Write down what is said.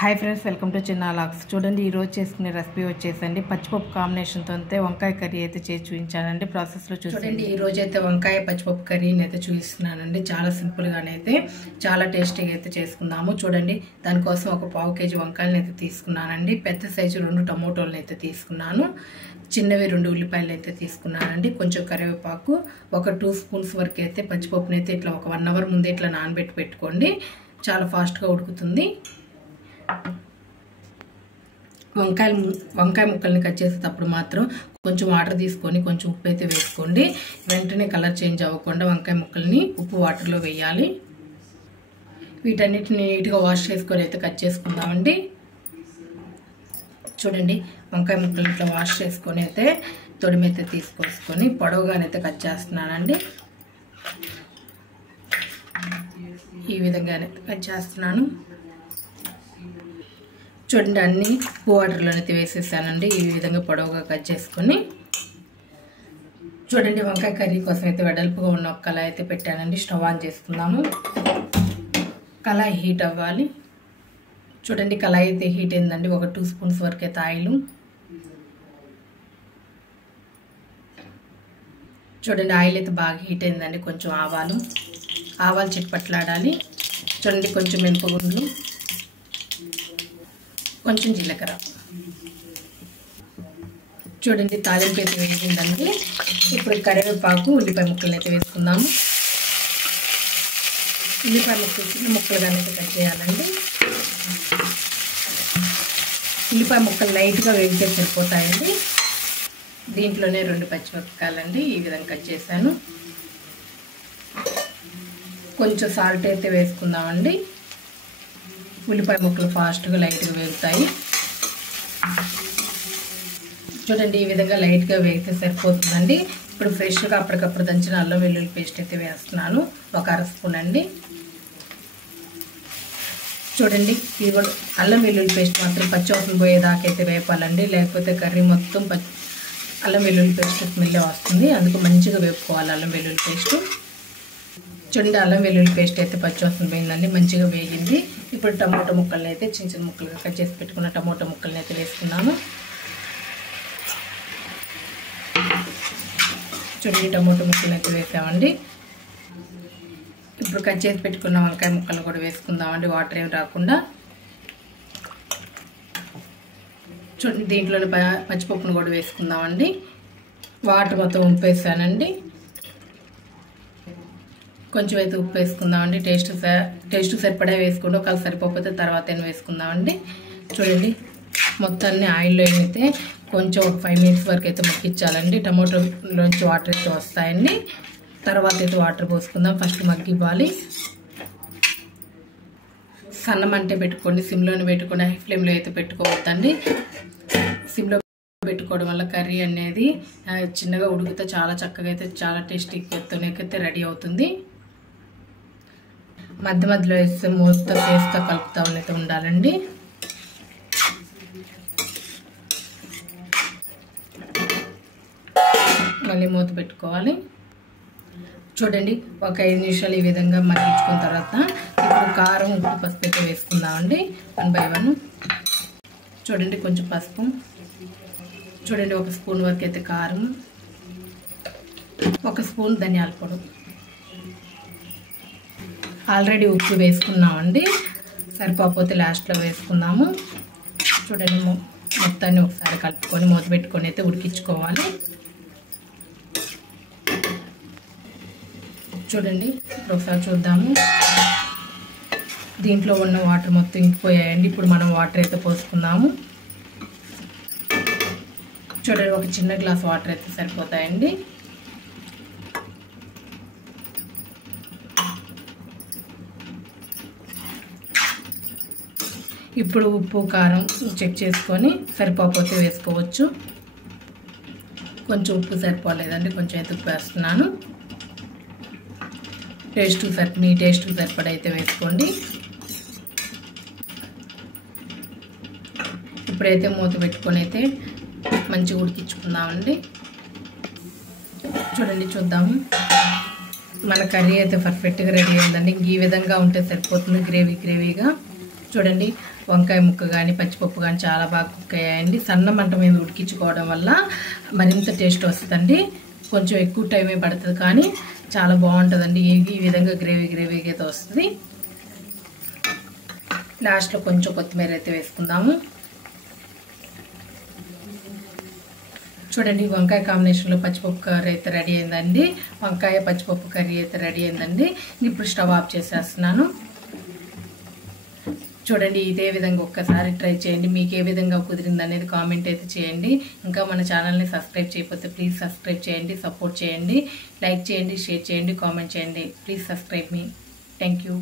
Hi friends, welcome to చిన్న logs. చూడండి, ఈరోజు చేసుకునే రెసిపీ వచ్చేసండి పచ్చిపప్పు కాంబినేషన్తో అయితే వంకాయ కర్రీ అయితే చేసి చూపించానండి. ప్రాసెస్లో చూడండి, ఈరోజు అయితే వంకాయ పచ్చిపప్పు కర్రీని అయితే చూపిస్తున్నానండి. చాలా సింపుల్గానైతే చాలా టేస్టీగా అయితే చేసుకుందాము. చూడండి, దానికోసం ఒక పావు కేజీ వంకాయలను అయితే తీసుకున్నానండి. పెద్ద సైజు 2 టమోటోలను అయితే తీసుకున్నాను. చిన్నవి 2 ఉల్లిపాయలు అయితే తీసుకున్నానండి. కొంచెం కరివేపాకు, ఒక 2 స్పూన్స్ వరకు అయితే పచ్చిపప్పుని అయితే ఇట్లా ఒక 1 అవర్ ముందే ఇట్లా నానబెట్టి పెట్టుకోండి. చాలా ఫాస్ట్గా ఉడుకుతుంది. వంకాయ ముక్కల్ని కట్ చేసేటప్పుడు మాత్రం కొంచెం వాటర్ తీసుకొని కొంచెం ఉప్పు అయితే వేసుకోండి. వెంటనే కలర్ చేంజ్ అవ్వకుండా వంకాయ ముక్కల్ని ఉప్పు వాటర్లో వేయాలి. వీటన్నిటిని నీట్గా వాష్ చేసుకొని అయితే కట్ చేసుకుందామండి. చూడండి, వంకాయ ముక్కలు ఇట్లా వాష్ చేసుకొని అయితే తొడిమైతే తీసుకొసుకొని పొడవుగానైతే కట్ చేస్తున్నానండి. ఈ విధంగానే కట్ చేస్తున్నాను. చూడండి, అన్నీ ఉప్పు వాటర్లోనైతే వేసేసానండి. ఈ విధంగా పొడవుగా కట్ చేసుకొని చూడండి, వంకాయ కర్రీ కోసం అయితే వెడల్పుగా ఉన్న ఒక కళాయి అయితే పెట్టానండి. స్టవ్ ఆన్ చేసుకుందాము. కళాయి హీట్ అవ్వాలి. చూడండి, కళాయి అయితే హీట్ అయిందండి. ఒక 2 స్పూన్స్ వరకు అయితే ఆయిల్. చూడండి, ఆయిల్ అయితే బాగా హీట్ అయిందండి. కొంచెం ఆవాలు చిట్పట్లాడాలి. చూడండి, కొంచెం మినపగుండ్లు, కొంచెం జీలకర్ర. చూడండి, తాలింపు అయితే వేసిందండి. ఇప్పుడు కరివేపాకు, ఉల్లిపాయ ముక్కలను అయితే వేసుకుందాము. ఉల్లిపాయ ముక్కలు చిన్న ముక్కలుగానైతే కట్ చేయాలండి. ఉల్లిపాయ ముక్కలు లైట్గా వేగితే సరిపోతాయండి. దీంట్లోనే 2 పచ్చిమిరపకాయలండి ఈ విధంగా కట్ చేశాను. కొంచెం సాల్ట్ అయితే వేసుకుందామండి. ఉల్లిపాయ ముక్కలు ఫాస్ట్గా లైట్గా వేగుతాయి. చూడండి, ఈ విధంగా లైట్గా వేగితే సరిపోతుందండి. ఇప్పుడు ఫ్రెష్గా అప్పటికప్పుడు దంచిన అల్లం వెల్లుల్లి పేస్ట్ అయితే వేస్తున్నాను. ఒక 1/2 స్పూన్ అండి. చూడండి, ఇది కూడా అల్లం వెల్లుల్లి పేస్ట్ మాత్రం పచ్చివాసన పోయేదాకా అయితే వేపాలండి. లేకపోతే కర్రీ మొత్తం అల్లం వెల్లుల్లి పేస్ట్ స్మెల్ వస్తుంది. అందుకు మంచిగా వేపుకోవాలి అల్లం వెల్లుల్లి పేస్ట్. చూడండి, అల్లం వెల్లుల్లి పేస్ట్ అయితే పచ్చివాసన పోయిందండి. మంచిగా వేగింది. ఇప్పుడు టమోటా ముక్కల్ని అయితే చిన్న చిన్న ముక్కలుగా కట్ చేసి పెట్టుకున్న టమోటా ముక్కల్ని అయితే వేసుకున్నాము. చూడండి, టమోటా ముక్కలు అయితే వేసామండి. ఇప్పుడు కట్ చేసి పెట్టుకున్న వంకాయ ముక్కలు కూడా వేసుకుందామండి, వాటర్ ఏమి రాకుండా. చూడండి, దీంట్లోనే పచ్చిపప్పును కూడా వేసుకుందామండి. వాటర్ మొత్తం ఉంపేసానండి. కొంచెం అయితే ఉప్పు వేసుకుందామండి. టేస్ట్ సరిపడా వేసుకోండి. ఒకవేళ సరిపోతే తర్వాత ఏం వేసుకుందామండి. చూడండి, మొత్తాన్ని ఆయిల్లో అయితే కొంచెం ఒక 5 మినిట్స్ వరకు అయితే మగ్గించాలండి. టమోటోలోంచి వాటర్ అయితే వస్తాయండి. తర్వాత అయితే వాటర్ పోసుకుందాం. ఫస్ట్ మగ్గివ్వాలి. సన్నం అంటే పెట్టుకోండి, సిమ్లోనే పెట్టుకోండి. హై ఫ్లేమ్లో అయితే పెట్టుకోవద్దండి. సిమ్లో పెట్టుకోవడం వల్ల కర్రీ అనేది చిన్నగా ఉడికితే చాలా చక్కగా అయితే చాలా టేస్టీగా రెడీ అవుతుంది. మధ్య మధ్యలో వేస్తే మూత వేస్తా కలుపుతా అయితే ఉండాలండి. మళ్ళీ మూత పెట్టుకోవాలి. చూడండి, ఒక 5 నిమిషాలు ఈ విధంగా మగ్గించుకున్న తర్వాత ఇప్పుడు కారం, ఉప్పు, పసుపు అయితే వేసుకుందామండి 1 by 1. చూడండి, కొంచెం పసుపు. చూడండి, 1 స్పూన్ వరకు అయితే కారం, 1 స్పూన్ ధనియాల పొడి. ఆల్రెడీ ఉప్పు వేసుకున్నామండి. సరిపోతే లాస్ట్లో వేసుకుందాము. చూడండి, మొత్తాన్ని ఒకసారి కలుపుకొని మూత పెట్టుకొని అయితే ఉడికించుకోవాలి. చూడండి, ఇప్పుడు ఒకసారి చూద్దాము. దీంట్లో ఉన్న వాటర్ మొత్తం ఇంకిపోయాయండి. ఇప్పుడు మనం వాటర్ అయితే పోసుకుందాము. చూడండి, ఒక చిన్న గ్లాస్ వాటర్ అయితే సరిపోతాయండి. ఇప్పుడు ఉప్పు, కారం చెక్ చేసుకొని సరిపోతే వేసుకోవచ్చు. కొంచెం ఉప్పు సరిపోలేదండి, కొంచెం అయితే ఉప్పు వేస్తున్నాను. మీ టేస్ట్ సరిపడా అయితే వేసుకోండి. ఇప్పుడైతే మూత పెట్టుకొని అయితే మంచిగా ఉడికించుకుందామండి. చూడండి, చూద్దాము. మన కర్రీ అయితే పర్ఫెక్ట్గా రెడీ అయిందండి. ఈ విధంగా ఉంటే సరిపోతుంది, గ్రేవీగా. చూడండి, వంకాయ ముక్క కానీ పచ్చిపప్పు కానీ చాలా బాగా కుక్ అయ్యాయండి. సన్న మంట మీద ఉడికించుకోవడం వల్ల మరింత టేస్ట్ వస్తుందండి. కొంచెం ఎక్కువ టైమే పడుతుంది కానీ చాలా బాగుంటుందండి. ఈ విధంగా గ్రేవీగా అయితే వస్తుంది. లాస్ట్లో కొంచెం కొత్తిమీర అయితే వేసుకుందాము. చూడండి వంకాయ కాంబినేషన్లో పచ్చిపప్పు కర్రీ అయితే రెడీ అయిందండి. వంకాయ పచ్చిపప్పు కర్రీ అయితే రెడీ అయిందండి. ఇప్పుడు స్టవ్ ఆఫ్ చేసేస్తున్నాను. చూడండి ఇదే విధంగా ఒక్కసారి ట్రై చేయండి. మీకు ఏ విధంగా కుదిరింది అనేది కామెంట్ అయితే చేయండి. ఇంకా మన ఛానల్ని సబ్స్క్రైబ్ చేయకపోతే ప్లీజ్ సబ్స్క్రైబ్ చేయండి, సపోర్ట్ చేయండి, లైక్ చేయండి, షేర్ చేయండి, కామెంట్ చేయండి. Please subscribe me. Thank you.